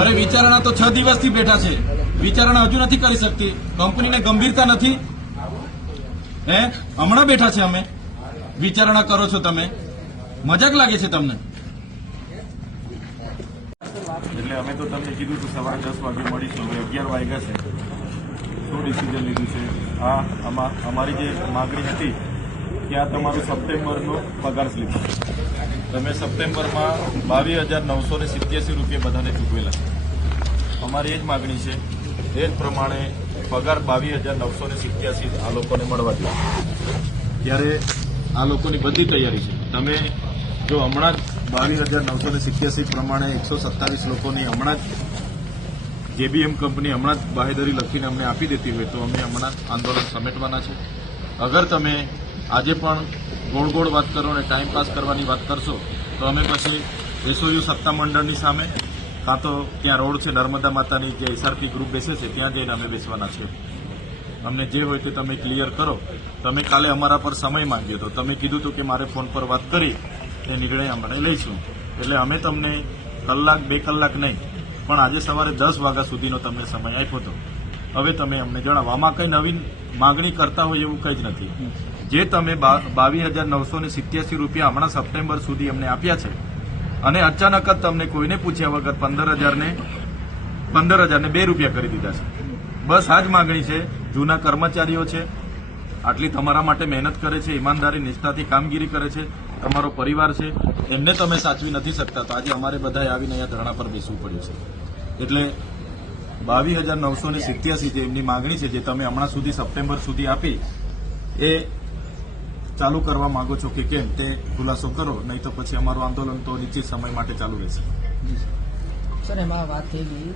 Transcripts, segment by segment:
અરે વિચારણા તો 6 દિવસથી બેઠા છે, વિચારણા હજુ નથી કરી શકતી. કંપનીને ગંભીરતા નથી. હમણાં બેઠા છે અમે, વિચારણા કરો છો તમે, મજાક લાગે છે તમને? એટલે અમે તો તમને કીધું હતું સવારે 10 વાગે મળીશું, હવે 11 વાગ્યા છે. શું ડિસિઝન લીધું છે? અમારી જે માગણી હતી કે આ તમારું સપ્ટેમ્બરનો પગાર સ્લીપ, તમે સપ્ટેમ્બરમાં 22,987 રૂપિયા બધાને ચૂકવેલા છે. અમારી એ જ માગણી છે, એ જ પ્રમાણે પગાર 22,987 આ લોકોને મળવા જોઈએ. ત્યારે આ લોકોની બધી તૈયારી છે. તમે જો હમણાં જ 22,987 પ્રમાણે 127 લોકોની હમણાં જ જેબીએમ કંપની હમણાં જ બાહેધરી લખીને અમને આપી દેતી હોય તો અમે હમણાં આંદોલન સમેટવાના છે. અગર તમે આજે પણ ગોળ ગોળ વાત કરો અને ટાઈમ પાસ કરવાની વાત કરશો તો અમે પછી એસઓયુ સત્તામંડળની સામે કાં તો ત્યાં રોડ છે નર્મદા માતાની જે એસઆરપી ગ્રુપ બેસે છે ત્યાં જઈને અમે બેસવાના છે. અમને જે હોય તે તમે ક્લિયર કરો. તમે કાલે અમારા પર સમય માંગ્યો હતો, તમે કીધું હતું કે મારે ફોન પર વાત કરી એ નિર્ણય અમે લઈશું. એટલે અમે તમને કલાક 2 કલાક નહીં પણ આજે સવારે 10 વાગ્યા સુધીનો તમને સમય આપ્યો હતો. હવે તમે અમને જણાવો, આમાં કંઈ નવીન માગણી કરતા હોય એવું કંઈ જ નથી. જે તમે 22,987 રૂપિયા હમણાં સપ્ટેમ્બર સુધી અમને આપ્યા છે અને અચાનક જ તમને કોઈને પૂછ્યા વગર 15,000 ને 2 રૂપિયા કરી દીધા છે. બસ આ જ માગણી છે. જૂના કર્મચારીઓ છે, આટલી તમારા માટે મહેનત કરે છે, ઈમાનદારી નિષ્ઠાથી કામગીરી કરે છે, તમારો પરિવાર છે, એમને તમે સાચવી નથી શકતા તો આજે અમારે બધાએ આવીને અહીંયા ધરણા પર બેસવું પડ્યું છે. એટલે 22,987 જે એમની માગણી છે જે તમે હમણાં સુધી સપ્ટેમ્બર સુધી આપી એ ચાલુ કરવા માંગો છો કે કેમ તે ખુલાસો કરો, નહીં તો પછી અમારું આંદોલન તો નિશ્ચિત સમય માટે ચાલુ રહેશે. સર, એમાં વાત થઈ ગઈ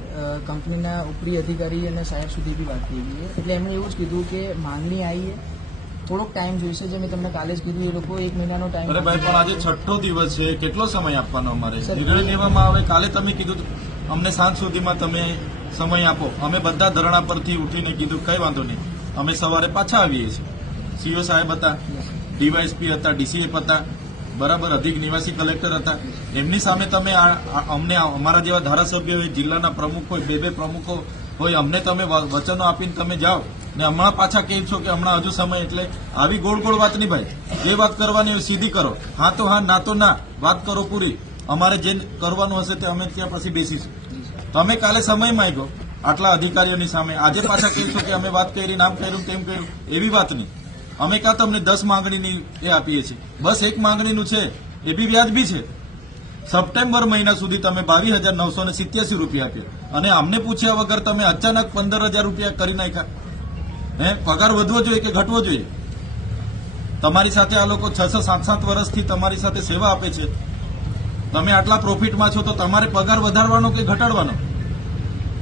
કંપનીના ઉપરી અધિકારી અને સાહેબ સુધી બી વાત થઈ ગઈ, એટલે એમણે એવું જ કીધું કે માંગણી આવી થોડોક ટાઈમ જોઈશે. જે મેં તમને કાલે જ કીધું એ લોકો 1 મહિનાનો ટાઈમ. અરે ભાઈ પણ આજે 6ઠ્ઠો દિવસ છે, કેટલો સમય આપવાનો અમારે? નિર્ણય લેવામાં આવે. કાલે તમે કીધું અમને સાંજ સુધીમાં તમે સમય આપો. અમે બધા ધરણા પરથી ઉઠીને કીધું કઈ વાંધો નહીં, અમે સવારે પાછા આવીએ છીએ. સીઓ સાહેબ હતા, ડીવાયએસપી હતા, ડીસીએફ હતા, બરાબર, અધિક નિવાસી કલેક્ટર હતા. એમની સામે તમે અમને અમારા જેવા ધારાસભ્યો હોય, જિલ્લાના પ્રમુખ હોય, 2 પ્રમુખો હોય, અમને તમે વચનો આપીને તમે જાઓ ને હમણાં પાછા કહે છો કે હમણાં હજુ સમય. એટલે આવી ગોળ ગોળ વાત નહીં ભાઈ. જે વાત કરવાની હોય સીધી કરો. હા તો હા, ના તો ના, વાત કરો પૂરી. અમારે જે કરવાનું હશે તે અમે ત્યાં પછી બેસીશું. તમે કાલે સમય માંગ્યો આટલા અધિકારીઓની સામે, આજે પાછા કહે છો કે અમે વાત કરી, નામ કર્યું, તેમ કર્યું. એવી વાત નહીં. અમે કાં તમને 10 માંગણીની એ આપીએ છીએ, બસ 1 માંગણીનું છે, એ બી વ્યાજબી છે. સપ્ટેમ્બર મહિના સુધી તમે 22,987 રૂપિયા આપ્યા અને અમને પૂછ્યા વગર તમે અચાનક 15,000 રૂપિયા કરી નાખ્યા. પગાર વધવો જોઈએ કે ઘટવો જોઈએ? તમારી સાથે આ લોકો 6-7 વર્ષથી તમારી સાથે સેવા આપે છે. તમે આટલા પ્રોફિટમાં છો તો તમારે પગાર વધારવાનો કે ઘટાડવાનો?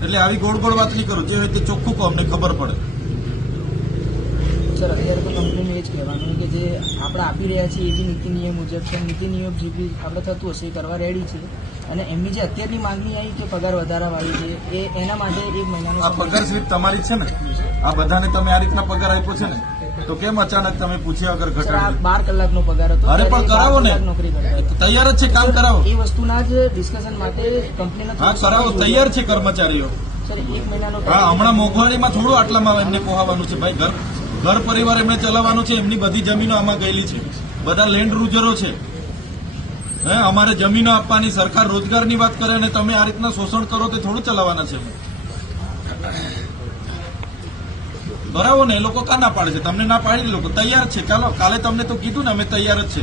એટલે આવી ગોળ ગોળ વાત નહીં કરો. જે હોય તે ચોખ્ખું કહો, અમને ખબર પડે. સર, અત્યારે તો કંપનીનું એ જ કહેવાનું કે જે આપણે આપી રહ્યા છીએ એ બી નીતિ નિયમ મુજબ છે. નીતિ નિયમ જે બી આપણે થતું હશે એ કરવા રેડી છે. અને એમની જે અત્યારની માંગણી આવી કે પગાર વધારાવાળી છે એ એના માટે 1 મહિનાનો આ પગાર સ્લીપ તમારી જ છે ને? આ બધાને તમે આ રીતના પગાર આપ્યો છે ને, તો કેમ અચાનક તમે પૂછ્યા વગર ઘટાડો? 12 કલાકનો પગાર હતો. અરે પણ કરાવો ને, નોકરી કરતા તૈયાર જ છે, કામ કરાવો. એ વસ્તુના જ ડિસ્કશન માટે કંપનીને હા કરાવો, તૈયાર છે કર્મચારીઓ. સર, 1 મહિનાનો હા, હમણાં મોંઘવારીમાં થોડું આટલામાં એમને પોહાવાનું છે ભાઈ. ઘર પરિવાર એમને ચલાવવાનું છે. એમની બધી જમીનો આમાં ગયેલી છે, બધા લેન્ડ રૂઝરો છે. અમારે જમીનો આપવાની, સરકાર રોજગારની વાત કરે અને તમે આ રીતના શોષણ કરો તો થોડું ચલાવવાના છે. બરાબર ને? એ લોકો કા ના પાડે છે? તમને ના પાડી લોકો તૈયાર છે. ચાલો, કાલે તમને તો કીધું ને અમે તૈયાર જ છે.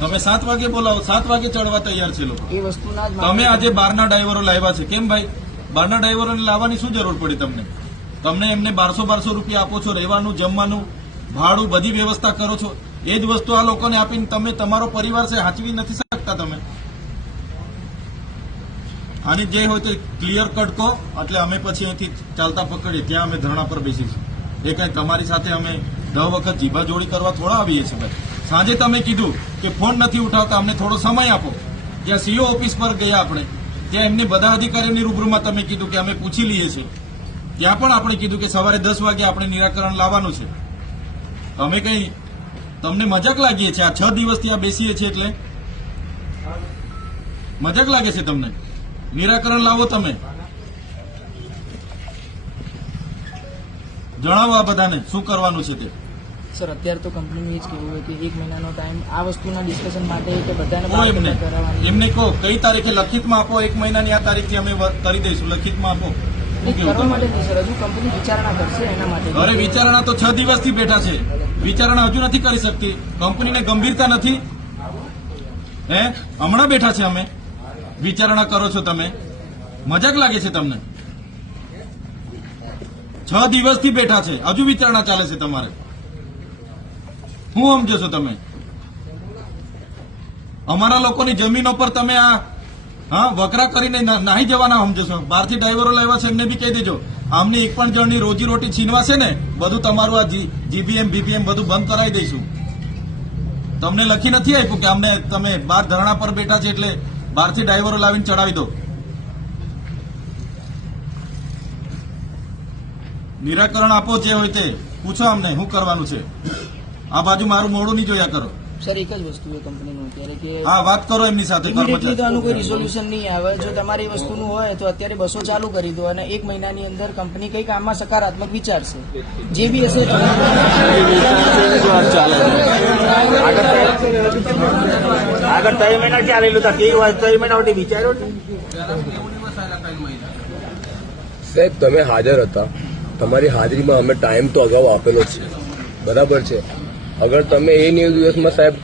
તમે 7 વાગે બોલાવો, 7 વાગે ચડવા તૈયાર છે લોકો. એ વસ્તુના જ તમે આજે બહારના ડ્રાઈવરો લાવ્યા છે. કેમ ભાઈ? બહારના ડ્રાઈવરોને લાવવાની શું જરૂર પડી તમને? તમને એમને 1200 રૂપિયા આપો છો, રહેવાનું, જમવાનું, ભાડું, બધી વ્યવસ્થા કરો છો. એ જ વસ્તુ આ લોકોને આપીને તમે તમારો પરિવાર છે હાચવી નથી શકતા તમે. આની જે હોય તે ક્લિયર કટ કહો, એટલે અમે પછી અહીંથી ચાલતા પકડીએ, ત્યાં અમે ધરણા પર બેસીશું. એ કઈ તમારી સાથે અમે 10 વખત જીભાજોડી કરવા થોડા આવીએ છીએ ભાઈ. સાંજે તમે કીધું કે ફોન નથી ઉઠાવતા, અમને થોડો સમય આપો. જ્યાં સીઓ ઓફિસ પર ગયા આપણે, ત્યાં એમની બધા અધિકારીઓની રૂબરૂમાં તમે કીધું કે અમે પૂછી લઈએ છીએ. ત્યાં પણ આપણે કીધું કે સવારે 10 વાગે આપણે નિરાકરણ લાવવાનું છે. અમે કઈ તમને મજાક લાગીએ છીએ? આ 6 દિવસથી આ બેસીએ છીએ એટલે મજાક લાગે છે તમને? નિરાકરણ લાવો તમે. જણાવો આ બધાને શું કરવાનું છે તે. સર અત્યારે તો કંપનીનું એ જ કહેવું હોય કે 1 મહિનાનો ટાઈમ આ વસ્તુના ડિસ્કશન માટે કે બધાને કહો એમને વાતચીત કરાવવાની. એમને કહો કઈ તારીખે લખિતમાં આપો. 1 મહિનાની આ તારીખથી અમે કરી દઈશું. લખિતમાં આપો. શું નહીં, કેવું કરવા માટે તમારે? નહીં સર, હજુ કંપની વિચારણા કરશે એના માટે. અરે વિચારણા તો 6 દિવસથી બેઠા છે. વિચારણા હજુ નથી કરી શકતી. કંપનીને ગંભીરતા નથી. હમણાં બેઠા છે અમે. વિચારણા કરો છો તમે. મજાક લાગે છે તમને? 6 દિવસથી બેઠા છે. હજુ વિચારણા ચાલે છે તમારે. શું સમજો છો તમે? અમારા લોકોની જમીનો પર તમે આ વકરા કરીને નાહી જવાના સમજો છો. બહારથી ડ્રાઈવરો લાવ્યા છે એમને બી કહી દેજો. આમની એક પણ જણની રોજી રોટી છીનવાશે ને બધું તમારું આ જીબીએમ બીબીએમ બધું બંધ કરાવી દઈશું. તમને લખી નથી આપ્યું કે અમને તમે બહાર ધરણા પર બેઠા છે એટલે બહારથી ડ્રાઈવરો લાવીને ચડાવી દો. નિરાકરણ આપો જે હોય તે. પૂછો અમને શું કરવાનું છે. આ બાજુ મારું મોડું નહીં જોયા કરો. સર એક જ વસ્તુ છે કંપનીનું અત્યારે કે હા વાત કરો એમની સાથે. ઇમિડિયેટલી તો આનું કોઈ રિઝોલ્યુશન નહીં આવે. જો તમારી વસ્તુનું હોય તો અત્યારે બસો ચાલુ કરી દો અને 1 મહિનાની અંદર કંપની કંઈક આમાં સકારાત્મક વિચારશે. જે બી હશે આગળ 3 મહિના ચાલેલું હતા કેવી વાત 3 મહિના સુધી વિચાર્યો ને? સાહેબ તમે હાજર હતા. તમારી હાજરીમાં અમે ટાઈમ તો અગાઉ આપેલો જ છે, બરાબર છે. અગર તમે એ 9 દિવસમાં સાહેબ